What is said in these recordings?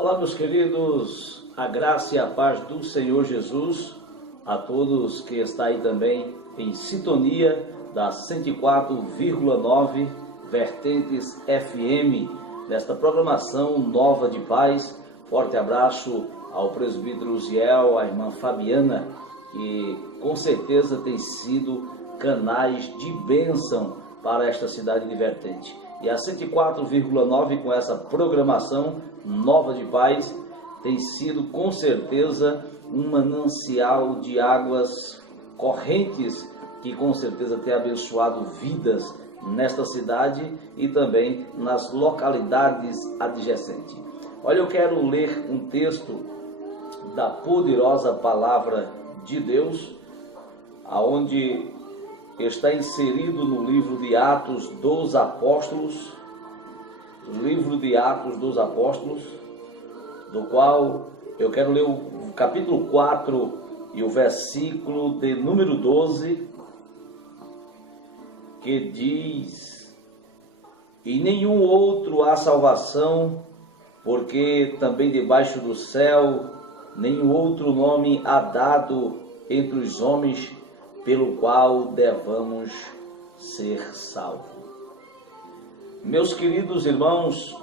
Olá, meus queridos, a graça e a paz do Senhor Jesus, a todos que estão aí também em sintonia da 104,9 Vertentes FM, nesta programação Nova de Paz. Forte abraço ao presbítero Ziel, à irmã Fabiana, que com certeza tem sido canais de bênção para esta cidade de Vertente. E a 104,9 com essa programação Nova de Paz tem sido com certeza um manancial de águas correntes que com certeza tem abençoado vidas nesta cidade e também nas localidades adjacentes. Olha, eu quero ler um texto da poderosa palavra de Deus, aonde está inserido no livro de Atos dos Apóstolos, do qual eu quero ler o capítulo 4 e o versículo de número 12, que diz: "E nenhum outro há salvação, porque também debaixo do céu nenhum outro nome há dado entre os homens pelo qual devamos ser salvos." Meus queridos irmãos,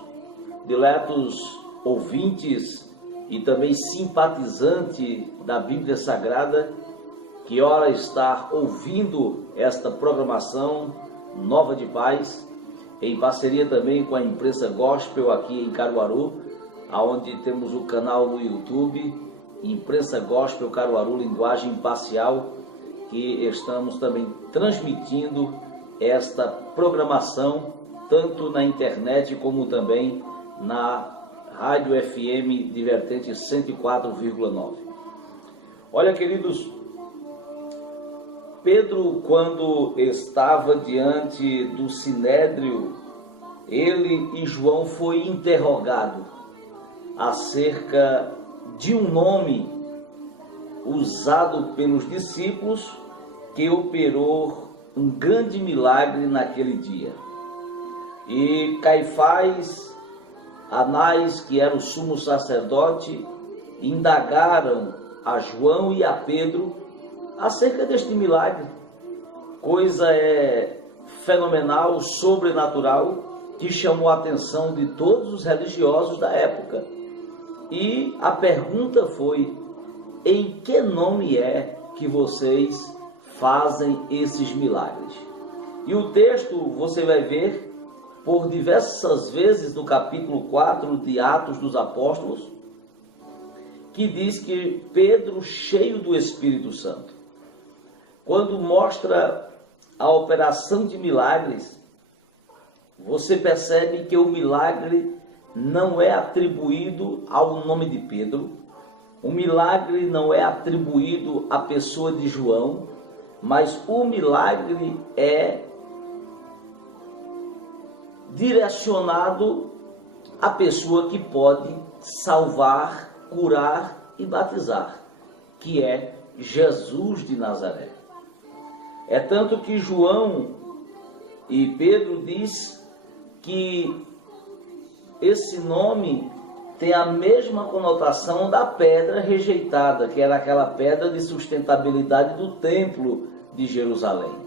diletos ouvintes e também simpatizante da Bíblia Sagrada, que ora está ouvindo esta programação Nova de Paz, em parceria também com a Imprensa Gospel aqui em Caruaru, onde temos o canal no YouTube, Imprensa Gospel Caruaru, linguagem imparcial, que estamos também transmitindo esta programação, tanto na internet como também na Rádio FM de Vertente 104,9. Olha, queridos, Pedro, quando estava diante do Sinédrio, ele e João foi interrogado acerca de um nome usado pelos discípulos que operou um grande milagre naquele dia. E Caifás, Anás, que era o sumo sacerdote, indagaram a João e a Pedro acerca deste milagre. Coisa fenomenal, sobrenatural, que chamou a atenção de todos os religiosos da época. E a pergunta foi: em que nome é que vocês fazem esses milagres? E o texto você vai ver por diversas vezes no capítulo 4 de Atos dos Apóstolos, que diz que Pedro, cheio do Espírito Santo, quando mostra a operação de milagres, você percebe que o milagre não é atribuído ao nome de Pedro, o milagre não é atribuído à pessoa de João, mas o milagre é direcionado à pessoa que pode salvar, curar e batizar, que é Jesus de Nazaré. É tanto que João e Pedro diz que esse nome tem a mesma conotação da pedra rejeitada, que era aquela pedra de sustentabilidade do templo de Jerusalém.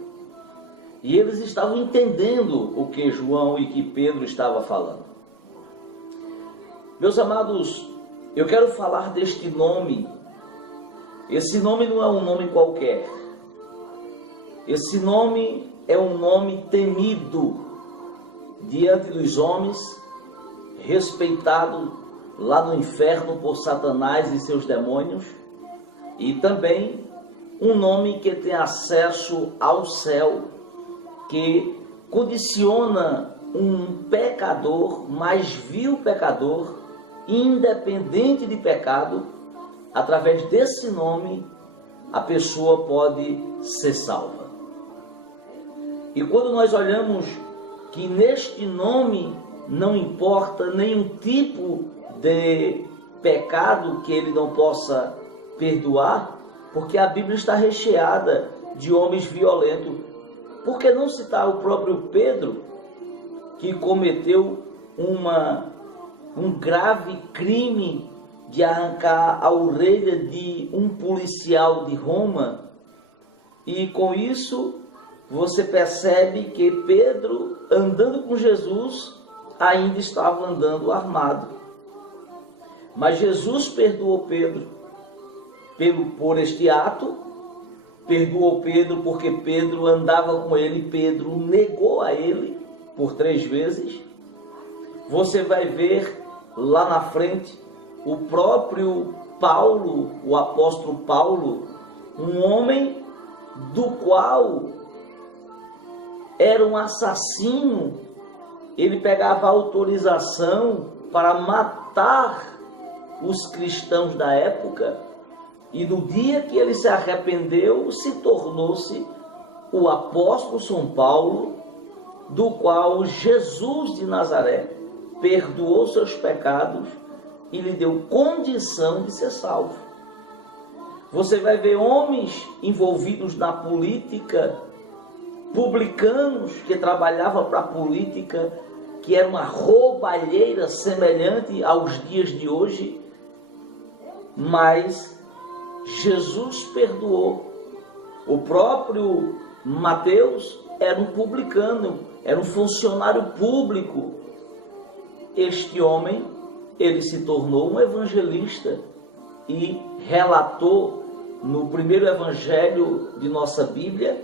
E eles estavam entendendo o que João e que Pedro estavam falando. Meus amados, eu quero falar deste nome. Esse nome não é um nome qualquer. Esse nome é um nome temido diante dos homens, respeitado lá no inferno por Satanás e seus demônios, e também um nome que tem acesso ao céu, que condiciona um pecador, mais vil pecador, independente de pecado. Através desse nome a pessoa pode ser salva. E quando nós olhamos que neste nome não importa nenhum tipo de pecado que ele não possa perdoar, porque a Bíblia está recheada de homens violentos. Por que não citar o próprio Pedro, que cometeu uma um grave crime de arrancar a orelha de um policial de Roma. E com isso você percebe que Pedro, andando com Jesus, ainda estava andando armado. Mas Jesus perdoou Pedro por este ato, perdoou Pedro porque Pedro andava com ele, Pedro negou a ele por 3 vezes. Você vai ver lá na frente o próprio Paulo, o apóstolo Paulo, um homem do qual era um assassino. Ele pegava autorização para matar os cristãos da época, e no dia que ele se arrependeu, se tornou-se o apóstolo São Paulo, do qual Jesus de Nazaré perdoou seus pecados e lhe deu condição de ser salvo. Você vai ver homens envolvidos na política, publicanos que trabalhavam para a política, que era uma roubalheira semelhante aos dias de hoje, mas Jesus perdoou. O próprio Mateus era um publicano, era um funcionário público. Este homem, ele se tornou um evangelista e relatou no primeiro evangelho de nossa Bíblia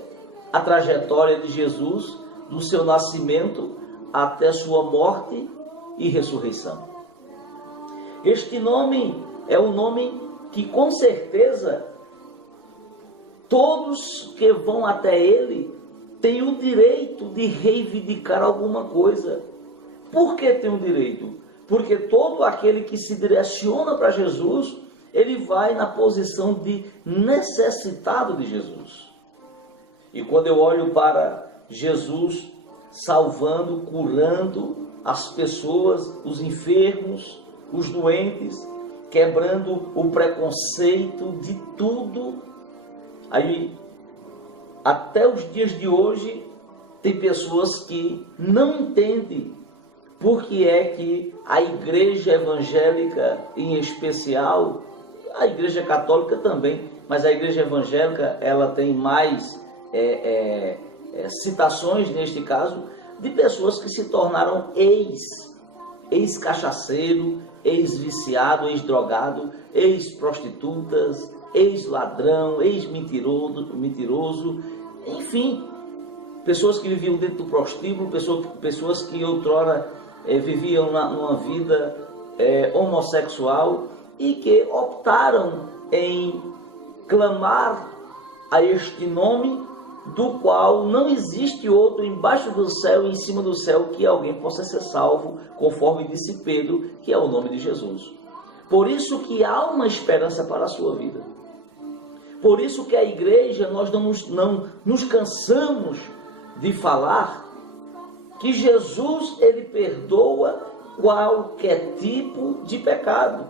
a trajetória de Jesus, do seu nascimento até sua morte e ressurreição. Este nome é um nome que com certeza todos que vão até ele têm o direito de reivindicar alguma coisa. Por que tem o direito? Porque todo aquele que se direciona para Jesus, ele vai na posição de necessitado de Jesus. E quando eu olho para Jesus salvando, curando as pessoas, os enfermos, os doentes, quebrando o preconceito de tudo, aí até os dias de hoje tem pessoas que não entendem por que é que a igreja evangélica, em especial, a igreja católica também, mas a igreja evangélica ela tem mais citações, neste caso, de pessoas que se tornaram ex-cachaceiro, ex-viciado, ex-drogado, ex-prostitutas, ex-ladrão, ex-mentiroso, enfim, pessoas que viviam dentro do prostíbulo, pessoas que outrora viviam numa vida homossexual e que optaram em clamar a este nome, do qual não existe outro embaixo do céu e em cima do céu que alguém possa ser salvo, conforme disse Pedro, que é o nome de Jesus. Por isso que há uma esperança para a sua vida. Por isso que a igreja, nós não nos cansamos de falar que Jesus, ele perdoa qualquer tipo de pecado.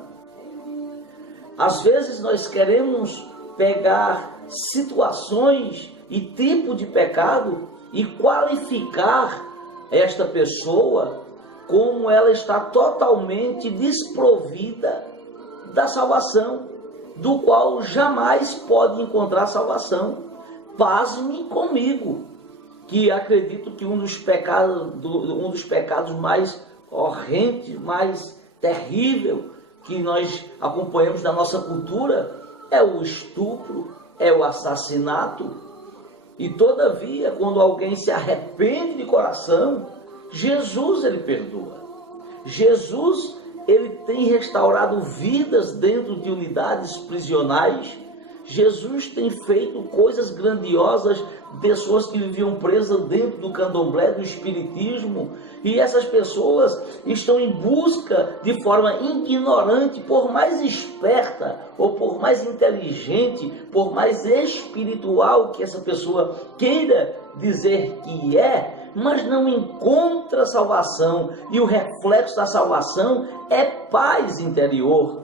Às vezes nós queremos pegar situações e tipo de pecado e qualificar esta pessoa como ela está totalmente desprovida da salvação, do qual jamais pode encontrar salvação. Pasme comigo, que acredito que um dos pecados mais horrendos, mais terrível que nós acompanhamos na nossa cultura é o estupro, é o assassinato. E todavia, quando alguém se arrepende de coração, Jesus, ele perdoa. Jesus, ele tem restaurado vidas dentro de unidades prisionais. Jesus tem feito coisas grandiosas, pessoas que viviam presas dentro do candomblé, do espiritismo, e essas pessoas estão em busca de forma ignorante, por mais esperta ou por mais inteligente, por mais espiritual que essa pessoa queira dizer que é, mas não encontra salvação, e o reflexo da salvação é paz interior,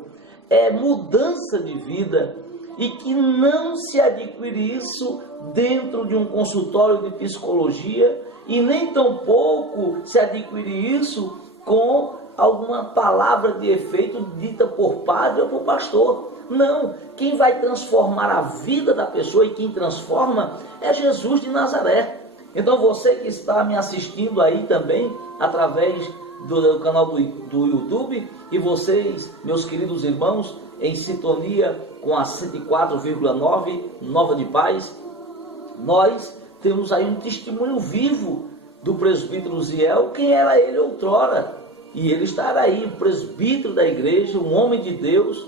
é mudança de vida, e que não se adquire isso dentro de um consultório de psicologia, e nem tampouco se adquire isso com alguma palavra de efeito dita por padre ou por pastor. Não, quem vai transformar a vida da pessoa e quem transforma é Jesus de Nazaré. Então você que está me assistindo aí também, através do canal do YouTube, e vocês, meus queridos irmãos, em sintonia com a 104,9 Nova de Paz, nós temos aí um testemunho vivo do presbítero Ziel, quem era ele outrora, e ele estará aí, o presbítero da igreja, um homem de Deus.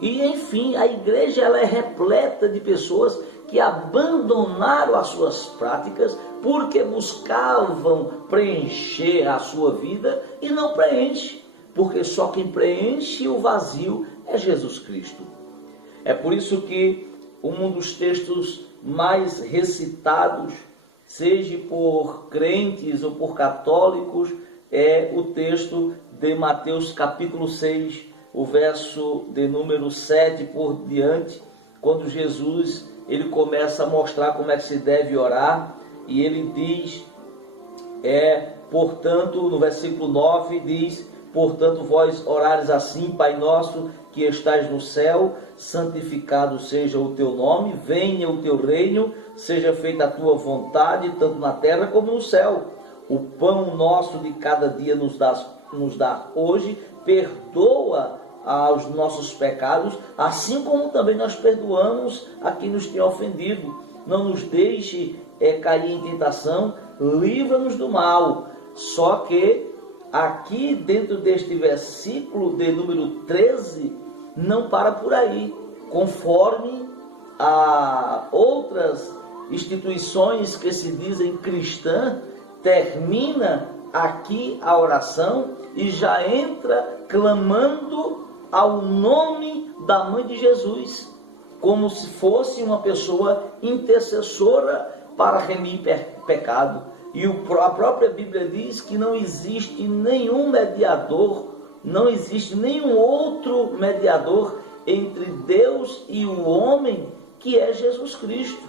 E enfim, a igreja ela é repleta de pessoas que abandonaram as suas práticas porque buscavam preencher a sua vida e não preenche, porque só quem preenche o vazio é Jesus Cristo. É por isso que um dos textos mais recitados, seja por crentes ou por católicos, é o texto de Mateus capítulo 6, o verso de número 7 por diante, quando Jesus ele começa a mostrar como é que se deve orar, e ele diz, portanto, no versículo 9 diz: portanto vós orares assim: Pai nosso que estás no céu, santificado seja o teu nome, venha o teu reino, seja feita a tua vontade, tanto na terra como no céu. O pão nosso de cada dia nos dá hoje, perdoa aos nossos pecados, assim como também nós perdoamos a quem nos tem ofendido. Não nos deixe cair em tentação, livra-nos do mal. Só que aqui dentro deste versículo de número 13, não para por aí. Conforme a outras instituições que se dizem cristãs, termina aqui a oração e já entra clamando ao nome da mãe de Jesus, como se fosse uma pessoa intercessora para remir pecado. E a própria Bíblia diz que não existe nenhum mediador, não existe nenhum outro mediador entre Deus e o homem, que é Jesus Cristo.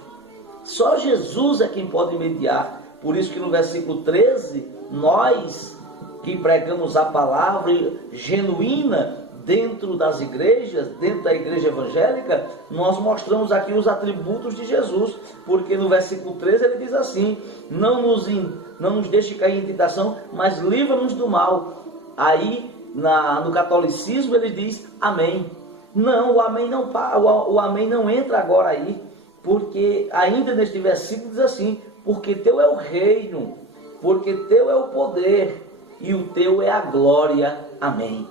Só Jesus é quem pode mediar. Por isso que no versículo 13, nós que pregamos a palavra genuína dentro das igrejas, dentro da igreja evangélica, nós mostramos aqui os atributos de Jesus, porque no versículo 13 ele diz assim: não nos deixe cair em tentação, mas livra-nos do mal. Aí no catolicismo ele diz amém. Não, o amém não entra agora aí, porque ainda neste versículo diz assim: porque teu é o reino, porque teu é o poder e o teu é a glória. Amém.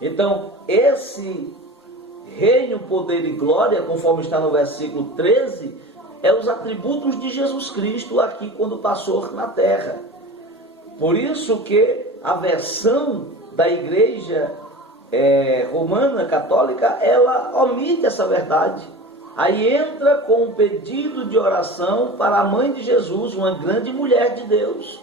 Então, esse reino, poder e glória, conforme está no versículo 13, é os atributos de Jesus Cristo aqui quando passou na terra. Por isso que a versão da igreja romana, católica, ela omite essa verdade. Aí entra com um pedido de oração para a mãe de Jesus, uma grande mulher de Deus.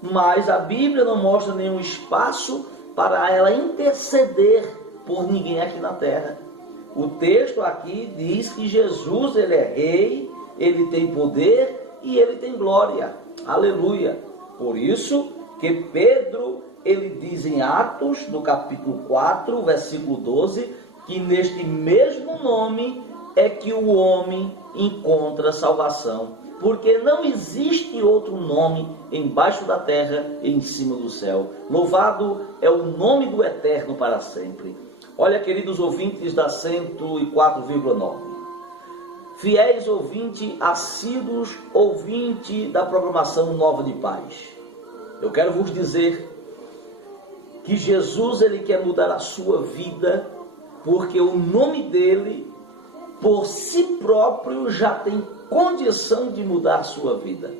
Mas a Bíblia não mostra nenhum espaço para ela interceder por ninguém aqui na terra. O texto aqui diz que Jesus ele é rei, ele tem poder e ele tem glória. Aleluia! Por isso que Pedro ele diz em Atos, no capítulo 4, versículo 12, que neste mesmo nome é que o homem encontra salvação, porque não existe outro nome embaixo da terra e em cima do céu. Louvado é o nome do Eterno para sempre. Olha, queridos ouvintes da 104,9, fiéis ouvintes, assíduos ouvintes da programação Nova de Paz, eu quero vos dizer que Jesus ele quer mudar a sua vida, porque o nome dele por si próprio já tem condição de mudar a sua vida.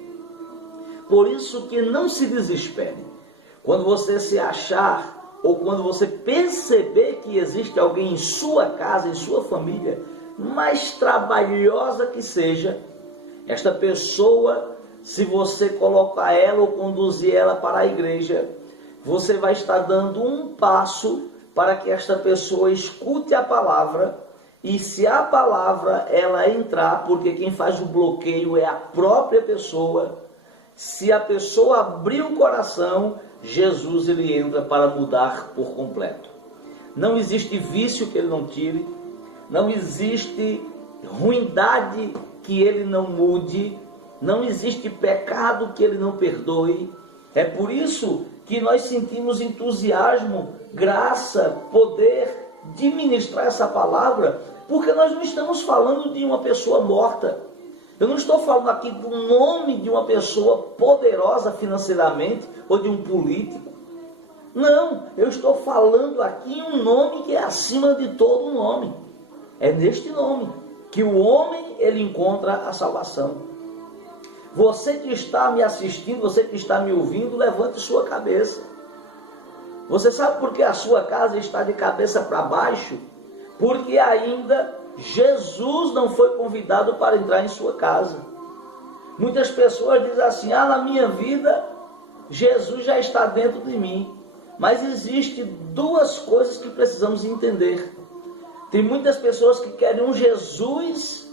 Por isso que não se desespere. Quando você se achar, ou quando você perceber que existe alguém em sua casa, em sua família, mais trabalhosa que seja, esta pessoa, se você colocar ela ou conduzir ela para a igreja, você vai estar dando um passo para que esta pessoa escute a palavra. E se a palavra ela entrar, porque quem faz o bloqueio é a própria pessoa, se a pessoa abrir o coração, Jesus ele entra para mudar por completo. Não existe vício que ele não tire, não existe ruindade que ele não mude, não existe pecado que ele não perdoe. É por isso que nós sentimos entusiasmo, graça, poder de ministrar essa palavra, porque nós não estamos falando de uma pessoa morta. Eu não estou falando aqui do nome de uma pessoa poderosa financeiramente ou de um político. Não, eu estou falando aqui um nome que é acima de todo nome. É neste nome que o homem ele encontra a salvação. Você que está me assistindo, você que está me ouvindo, levante sua cabeça. Você sabe por que a sua casa está de cabeça para baixo? Porque ainda Jesus não foi convidado para entrar em sua casa. Muitas pessoas dizem assim: na minha vida, Jesus já está dentro de mim. Mas existem duas coisas que precisamos entender. Tem muitas pessoas que querem um Jesus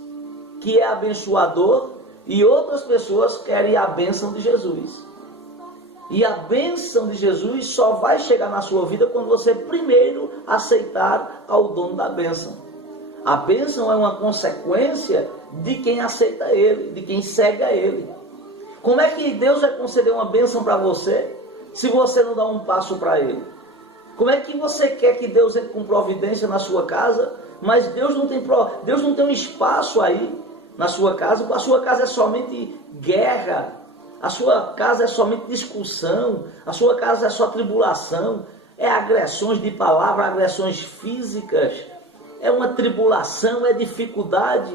que é abençoador, e outras pessoas querem a bênção de Jesus. E a bênção de Jesus só vai chegar na sua vida quando você primeiro aceitar ao dono da bênção. A bênção é uma consequência de quem aceita Ele, de quem segue a Ele. Como é que Deus vai conceder uma bênção para você se você não dá um passo para Ele? Como é que você quer que Deus entre com providência na sua casa, mas Deus não tem um espaço aí na sua casa? A sua casa é somente guerra, a sua casa é somente discussão, a sua casa é só tribulação, é agressões de palavra, agressões físicas, é uma tribulação, é dificuldade.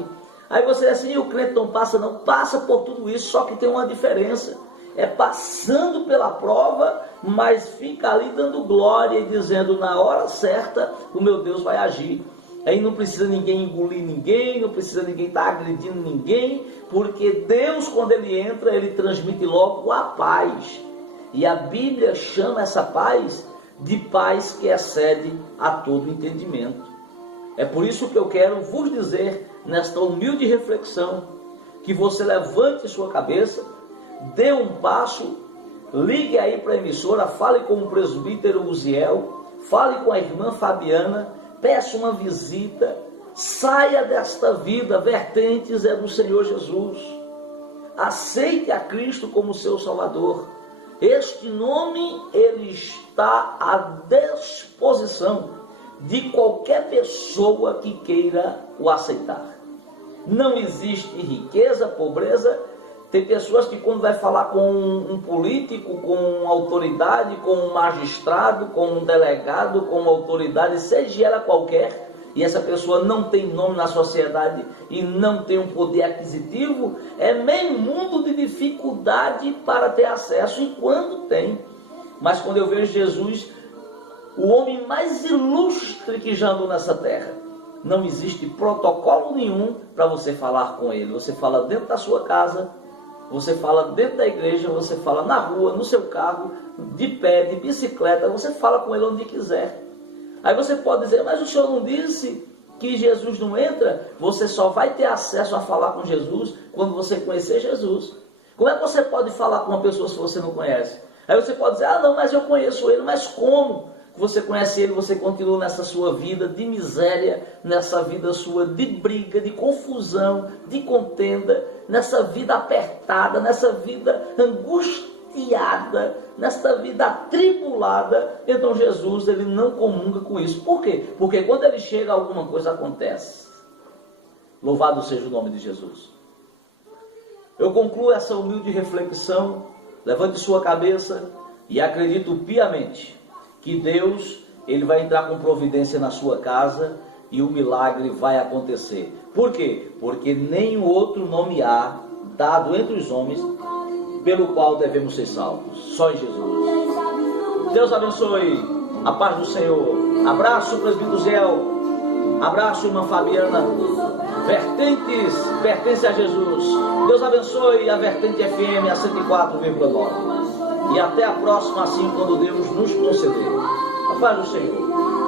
Aí você diz assim: e o crente não passa? Não, passa por tudo isso, só que tem uma diferença. É passando pela prova, mas fica ali dando glória e dizendo: na hora certa o meu Deus vai agir. Aí não precisa ninguém engolir ninguém, não precisa ninguém estar agredindo ninguém, porque Deus, quando Ele entra, Ele transmite logo a paz. E a Bíblia chama essa paz de paz que excede a todo entendimento. É por isso que eu quero vos dizer, nesta humilde reflexão, que você levante sua cabeça, dê um passo, ligue aí para a emissora, fale com o presbítero Uziel, fale com a irmã Fabiana, peça uma visita, saia desta vida, vertentes é do Senhor Jesus. Aceite a Cristo como seu Salvador. Este nome, ele está à disposição de qualquer pessoa que queira o aceitar. Não existe riqueza, pobreza. Tem pessoas que quando vai falar com um político, com uma autoridade, com um magistrado, com um delegado, com uma autoridade, seja ela qualquer, e essa pessoa não tem nome na sociedade e não tem um poder aquisitivo, é meio mundo de dificuldade para ter acesso, enquanto tem. Mas quando eu vejo Jesus, o homem mais ilustre que já andou nessa terra, não existe protocolo nenhum para você falar com ele. Você fala dentro da sua casa, você fala dentro da igreja, você fala na rua, no seu carro, de pé, de bicicleta, você fala com ele onde quiser. Aí você pode dizer: mas o senhor não disse que Jesus não entra? Você só vai ter acesso a falar com Jesus quando você conhecer Jesus. Como é que você pode falar com uma pessoa se você não conhece? Aí você pode dizer: não, mas eu conheço ele. Mas como você conhece ele, você continua nessa sua vida de miséria, nessa vida sua de briga, de confusão, de contenda, nessa vida apertada, nessa vida angustiada, nessa vida atribulada? Então Jesus, ele não comunga com isso. Por quê? Porque quando ele chega, alguma coisa acontece. Louvado seja o nome de Jesus. Eu concluo essa humilde reflexão. Levante sua cabeça e acredito piamente que Deus, ele vai entrar com providência na sua casa e o milagre vai acontecer. Por quê? Porque nenhum outro nome há dado entre os homens pelo qual devemos ser salvos. Só em Jesus. Deus abençoe. A paz do Senhor. Abraço, presbítero Zéu. Abraço, irmã Fabiana. Vertentes pertence a Jesus. Deus abençoe a Vertente FM a 104,9. E até a próxima, assim quando Deus nos conceder. A paz do Senhor.